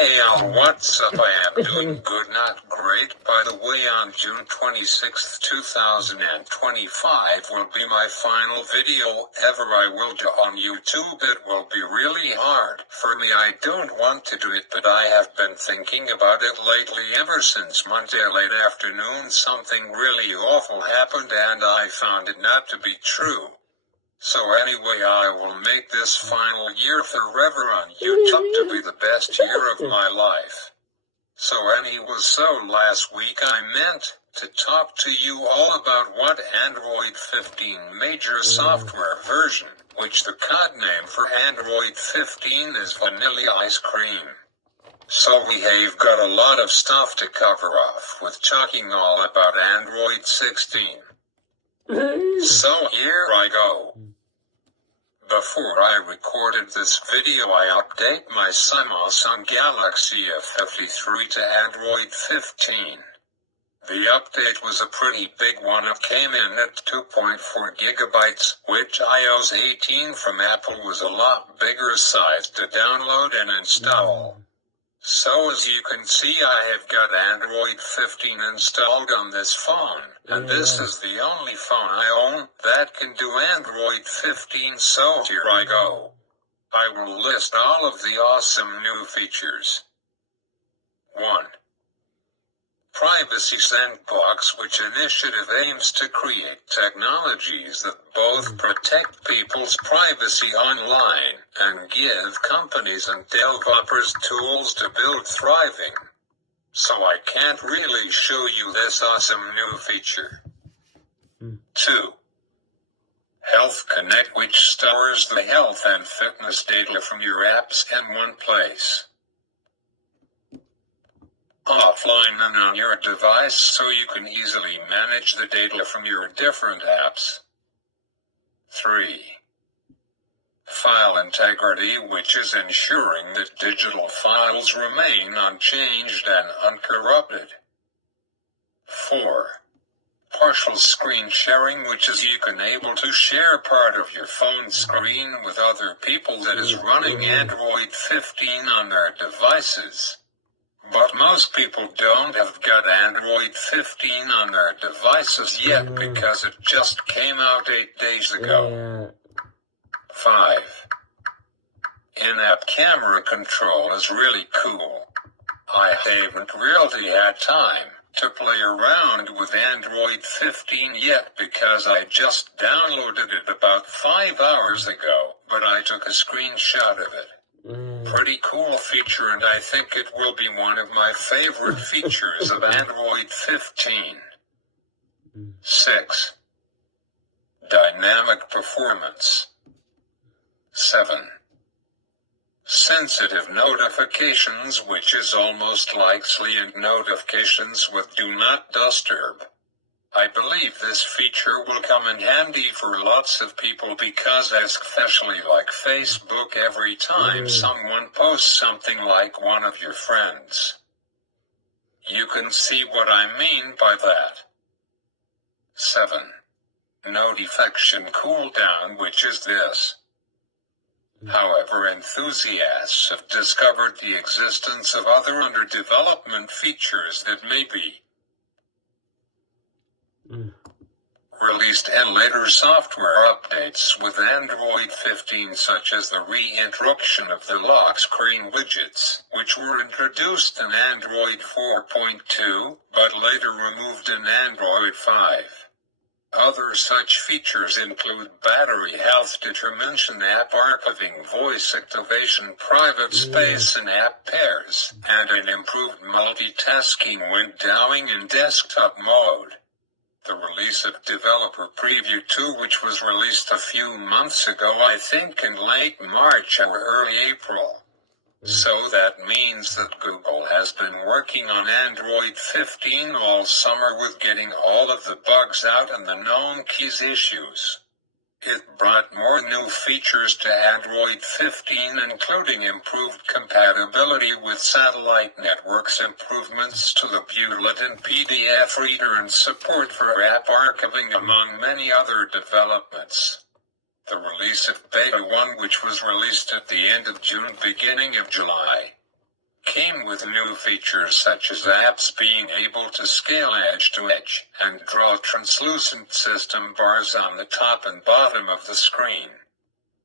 Hey, what's up? I am doing good, not great. By the way, on June 26th, 2025 will be my final video ever I will do on YouTube. It will be really hard for me. I don't want to do it, but I have been thinking about it lately. Ever since Monday late afternoon, something really awful happened and I found it not to be true. So anyway, I will make this final year forever on YouTube to be the best year of my life. So last week I meant to talk to you all about what Android 15 major software version, which the code name for Android 15 is Vanilla Ice Cream. So we have got a lot of stuff to cover off with talking all about Android 16. So here I go. Before I recorded this video, I update my Samsung Galaxy F53 to Android 15. The update was a pretty big one. It came in at 2.4 gigabytes, which iOS 18 from Apple was a lot bigger size to download and install. So as you can see, I have got Android 15 installed on this phone, and this is the only phone I own that can do Android 15, so here I go. I will list all of the awesome new features. 1. Privacy Sandbox, which initiative aims to create technologies that both protect people's privacy online and give companies and developers tools to build thriving. So I can't really show you this awesome new feature. 2. Health Connect, which stores the health and fitness data from your apps in one place, offline and on your device, so you can easily manage the data from your different apps. 3. File Integrity, which is ensuring that digital files remain unchanged and uncorrupted. 4. Partial Screen Sharing, which is you can able to share part of your phone screen with other people that is running Android 15 on their devices. But most people don't have got Android 15 on their devices yet because it just came out 8 days ago. 5. In-app camera control is really cool. I haven't really had time to play around with Android 15 yet because I just downloaded it about 5 hours ago, but I took a screenshot of it. Pretty cool feature, and I think it will be one of my favorite features of Android 15. 6. Dynamic Performance. 7. Sensitive Notifications, which is almost like silent notifications with Do Not Disturb. I believe this feature will come in handy for lots of people because especially like Facebook, every time someone posts something like one of your friends, you can see what I mean by that. 7. Notification Cooldown, which is this. However, enthusiasts have discovered the existence of other under development features that may be released in later software updates with Android 15, such as the reintroduction of the lock screen widgets, which were introduced in Android 4.2, but later removed in Android 5. Other such features include battery health determination, app archiving, voice activation, private space in app pairs, and an improved multitasking windowing in desktop mode. The release of Developer Preview 2, which was released a few months ago, I think in late March or early April. So that means that Google has been working on Android 15 all summer with getting all of the bugs out and the known keys issues. It brought more new features to Android 15, including improved compatibility with satellite networks, improvements to the Bulletin PDF reader, and support for app archiving, among many other developments. The release of Beta 1, which was released at the end of June, beginning of July, came with new features such as apps being able to scale edge to edge and draw translucent system bars on the top and bottom of the screen.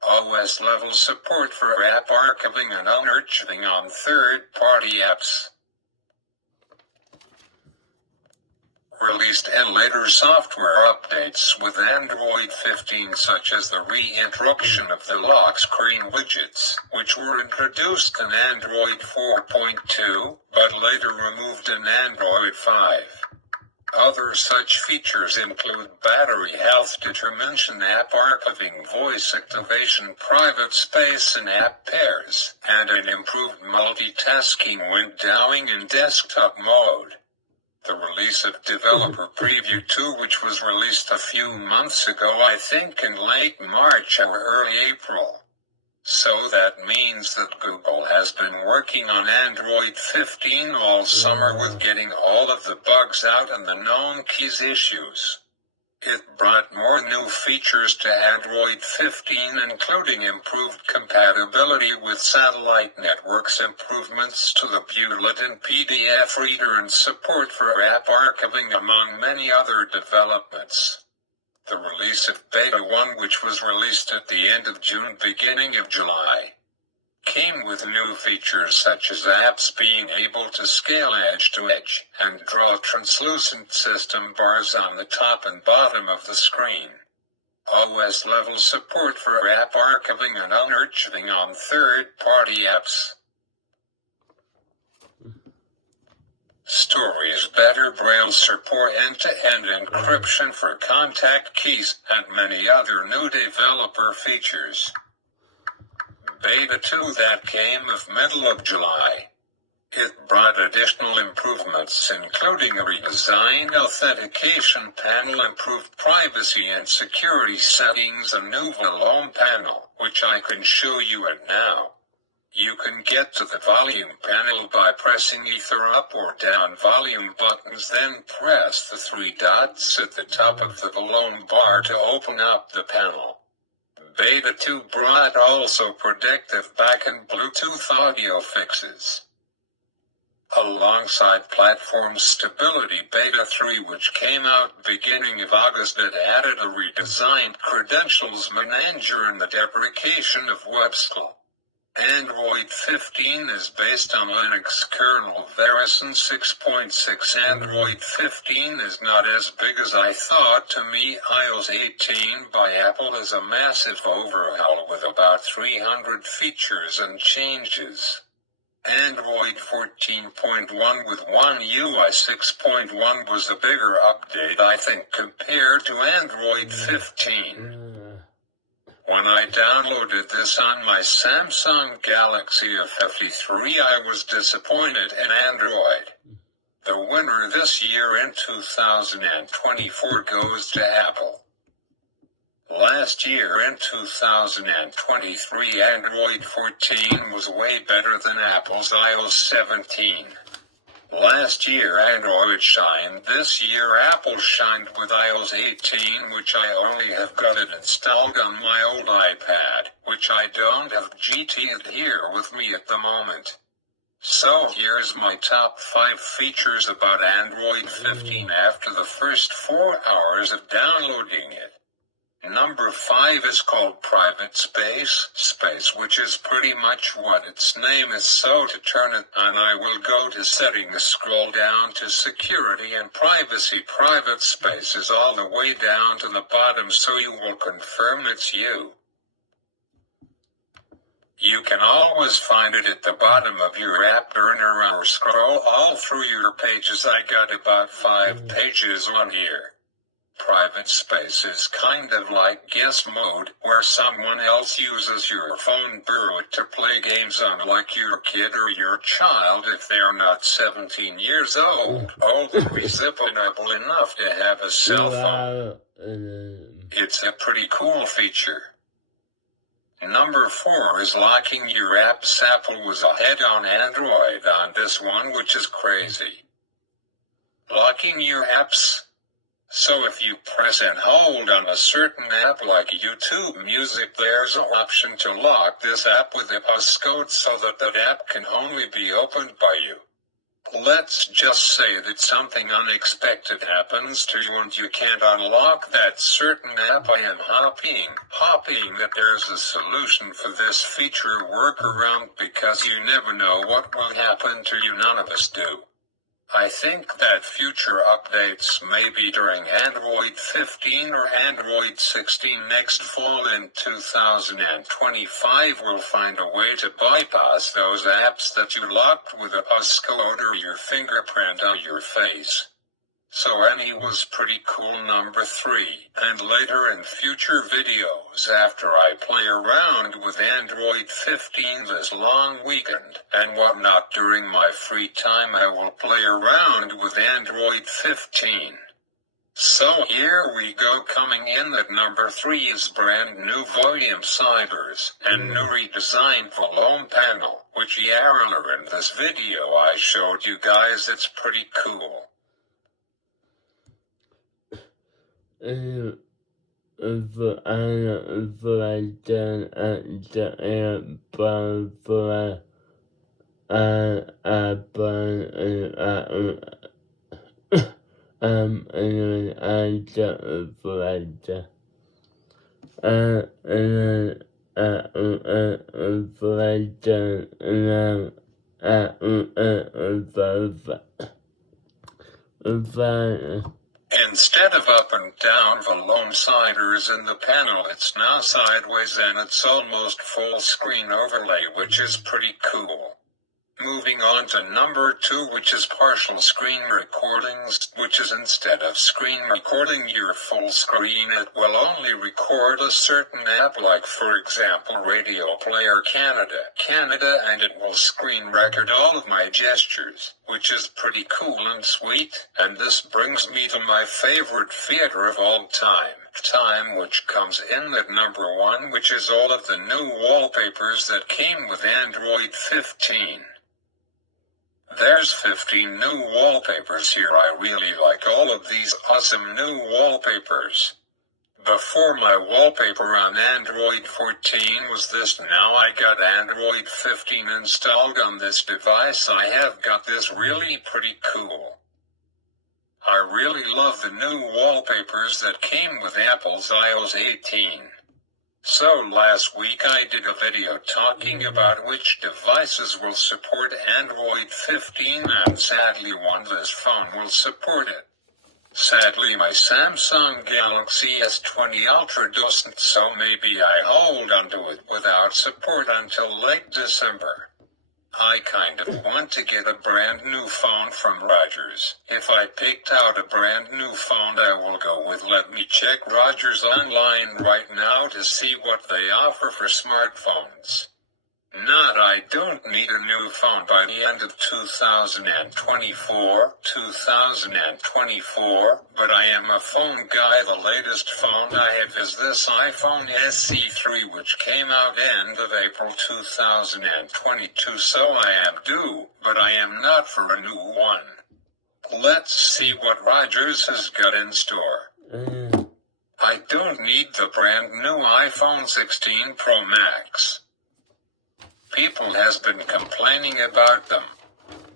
OS level support for app archiving and unarchiving on third-party apps. Released in later software updates with Android 15 such as the reintroduction of the lock screen widgets, which were introduced in Android 4.2, but later removed in Android 5. Other such features include battery health determination, app archiving, voice activation, private space and app pairs, and an improved multitasking windowing in desktop mode. The release of Developer Preview 2, which was released a few months ago, I think in late March or early April. So that means that Google has been working on Android 15 all summer with getting all of the bugs out and the known keys issues. It brought more new features to Android 15, including improved compatibility with satellite networks, improvements to the Bulletin PDF reader, and support for app archiving, among many other developments. The release of Beta 1, which was released at the end of June, beginning of July, came with new features such as apps being able to scale edge to edge and draw translucent system bars on the top and bottom of the screen. OS level support for app archiving and unarchiving on third-party apps. Stories better Braille support, end-to-end encryption for contact keys, and many other new developer features. Beta 2 that came of middle of July. It brought additional improvements including a redesigned authentication panel, improved privacy and security settings, a new volume panel, which I can show you at now. You can get to the volume panel by pressing either up or down volume buttons, then press the three dots at the top of the volume bar to open up the panel. Beta 2 brought also predictive back and Bluetooth audio fixes. Alongside platform stability, Beta 3, which came out beginning of August, it added a redesigned credentials manager and the deprecation of WebScale. Android 15 is based on Linux kernel version 6.6. Android 15 is not as big as I thought. To me, iOS 18 by Apple is a massive overhaul with about 300 features and changes. Android 14.1 with One UI 6.1 was a bigger update, I think, compared to Android 15. When I downloaded this on my Samsung Galaxy F53, I was disappointed in Android. The winner this year in 2024 goes to Apple. Last year in 2023, Android 14 was way better than Apple's iOS 17. Last year Android shined. This year Apple shined with iOS 18, which I only have got it installed on my old iPad, which I don't have GT'd here with me at the moment. So here's my top 5 features about Android 15 after the first 4 hours of downloading it. Number 5 is called Private Space, which is pretty much what its name is. So to turn it on, I will go to Settings, scroll down to Security and Privacy. Private Space is all the way down to the bottom, so you will confirm it's you. You can always find it at the bottom of your app burner or scroll all through your pages. I got about 5 pages on here. Private space is kind of like guest mode, where someone else uses your phone to play games on, like your kid or your child if they're not 17 years old to be zippable enough to have a cell phone. It's a pretty cool feature. Number 4 is locking your apps. Apple was ahead on Android on this one, which is crazy. Locking your apps. So if you press and hold on a certain app like YouTube Music, there's an option to lock this app with a passcode so that that app can only be opened by you. Let's just say that something unexpected happens to you and you can't unlock that certain app. I am hoping that there's a solution for this feature workaround, because you never know what will happen to you. None of us do. I think that future updates, maybe during Android 15 or Android 16 next fall in 2025, will find a way to bypass those apps that you locked with a passcode or your fingerprint on your face. So Annie was pretty cool, number 3, and later in future videos, after I play around with Android 15 this long weekend and whatnot during my free time, I will play around with Android 15. So here we go. Coming in at number 3 is brand new volume sliders and new redesigned volume panel, which earlier in this video I showed you guys. It's pretty cool. Instead of up and down volume sliders in the panel, it's now sideways and it's almost full screen overlay, which is pretty cool. Moving on to number 2, which is partial screen recordings, which is instead of screen recording your full screen, it will only record a certain app, like for example Radio Player Canada, and it will screen record all of my gestures, which is pretty cool and sweet. And this brings me to my favorite feature of all time, which comes in at number 1, which is all of the new wallpapers that came with Android 15. There's 15 new wallpapers here. I really like all of these awesome new wallpapers. Before, my wallpaper on Android 14 was this. Now I got Android 15 installed on this device. I have got this really pretty cool. I really love the new wallpapers that came with Apple's iOS 18. So last week I did a video talking about which devices will support Android 15, and sadly this phone will support it. Sadly my Samsung Galaxy S20 Ultra doesn't, so maybe I hold onto it without support until late December. I kind of want to get a brand new phone from Rogers. If I picked out a brand new phone, I will go with. Let me check Rogers online right now to see what they offer for smartphones. I don't need a new phone by the end of 2024, but I am a phone guy. The latest phone I have is this iPhone SE3, which came out end of April 2022, so I am due, but I am not for a new one. Let's see what Rogers has got in store. I don't need the brand new iPhone 16 Pro Max. People has been complaining about them.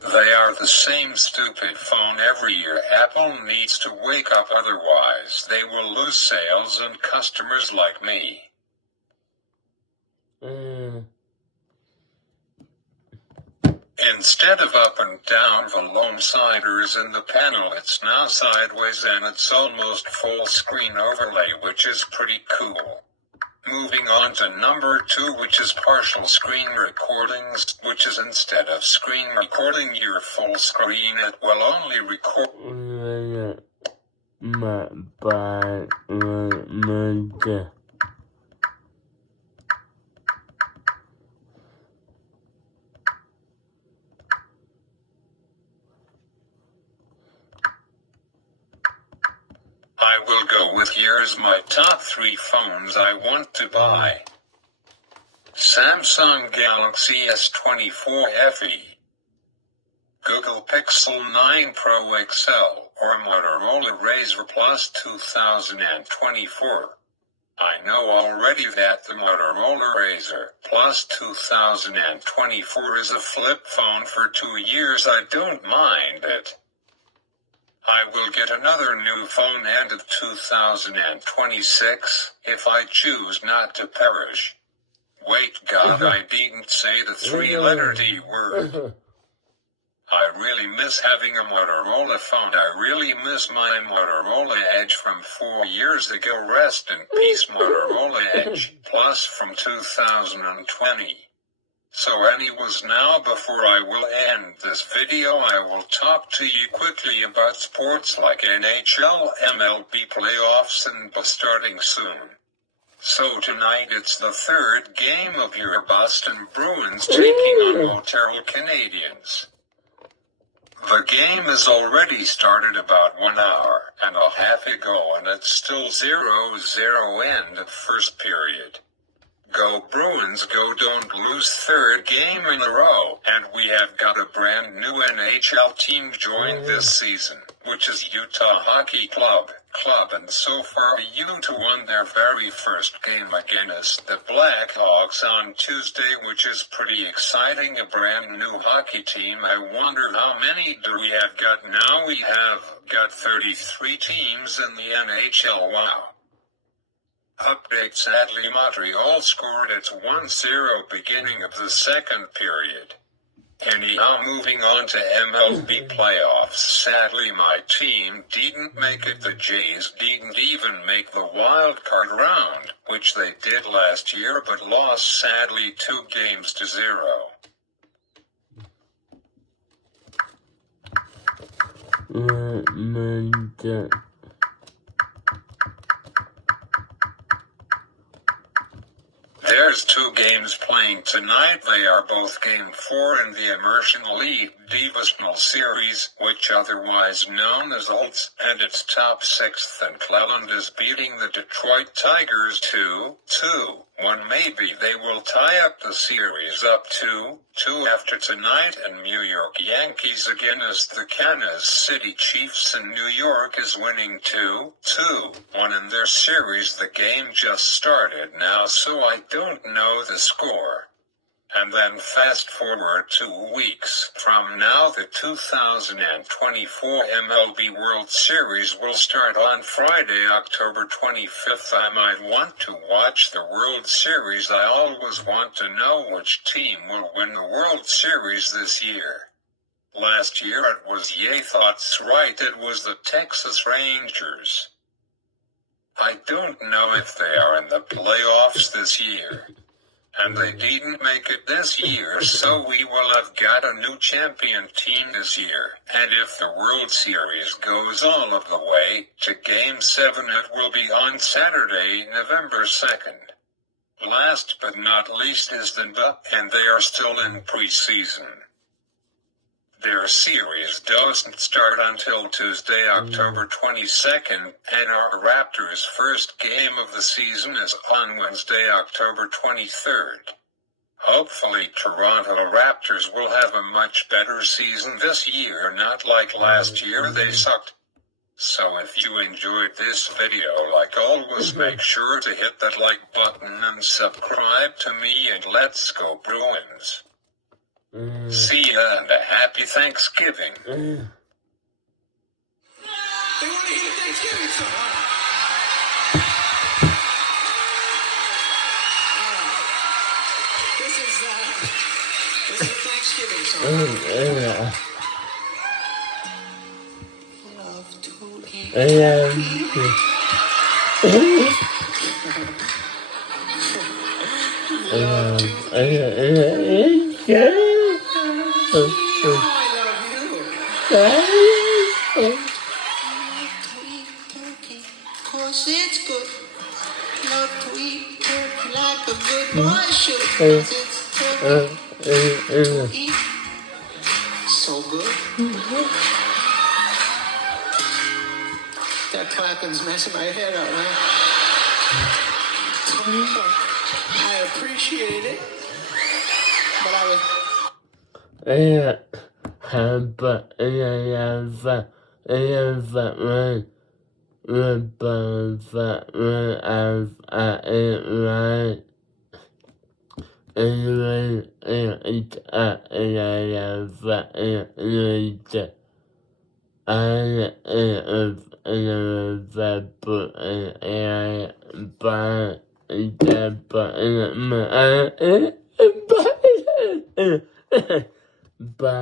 They are the same stupid phone every year. Apple needs to wake up, otherwise they will lose sales and customers like me. Instead of up and down volume sliders in the panel, it's now sideways and it's almost full screen overlay, which is pretty cool. Moving on to number 2, which is partial screen recordings, which is instead of screen recording your full screen, it will only record. I will go with here's my top 3 phones I want to buy. Samsung Galaxy S24 FE. Google Pixel 9 Pro XL, or Motorola Razr Plus 2024. I know already that the Motorola Razr Plus 2024 is a flip phone for 2 years. I don't mind it. I will get another new phone end of 2026, if I choose not to perish. Wait, God, I didn't say the three-letter D word. I really miss having a Motorola phone. I really miss my Motorola Edge from 4 years ago. Rest in peace, Motorola Edge Plus from 2020. So anyways, now before I will end this video, I will talk to you quickly about sports like NHL, MLB playoffs and starting soon. So tonight it's the third game of your Boston Bruins taking on Montreal Canadiens. The game has already started about 1 hour and a half ago, and it's still 0-0 end of first period. Go Bruins, go, don't lose. Third game in a row, and we have got a brand new NHL team joined this season, which is Utah Hockey Club, and so far Utah won their very first game against the Blackhawks on Tuesday, which is pretty exciting. A brand new hockey team. I wonder how many do we have got now? We have got 33 teams in the NHL. Wow. Update: sadly Montreal scored its 1-0 beginning of the second period. Anyhow, moving on to MLB playoffs. Sadly my team didn't make it. The Jays didn't even make the wild card round, which they did last year, but lost sadly 2-0. There's 2 games playing tonight. They are both Game 4 in the Immersion League Divisional Series, which otherwise known as Olds, and its top 6th, and Cleveland is beating the Detroit Tigers 2-1. Maybe they will tie up the series up 2-2 after tonight, and New York Yankees against the Kansas City Chiefs in New York is winning 2-1 in their series. The game just started now, so I don't know the score. And then fast forward 2 weeks from now, the 2024 MLB World Series will start on Friday, October 25th. I might want to watch the World Series. I always want to know which team will win the World Series this year. Last year it was that's right, it was the Texas Rangers. I don't know if they are in the playoffs this year. And they didn't make it this year, so we will have got a new champion team this year. And if the World Series goes all of the way to Game 7, it will be on Saturday, November 2nd. Last but not least is the Bucks, and they are still in preseason. Their series doesn't start until Tuesday, October 22nd, and our Raptors' first game of the season is on Wednesday, October 23rd. Hopefully Toronto Raptors will have a much better season this year, not like last year they sucked. So if you enjoyed this video, like always, make sure to hit that like button and subscribe to me, and let's go Bruins. See ya and a happy Thanksgiving. They want to hear the Thanksgiving song. This is a Thanksgiving song. Love to Cause it's good. Love to eat turkey like a good boy should. Cause it's turkey to eat. So good. That clapping's messing my head up, huh? I appreciate it. But I was... but Bye.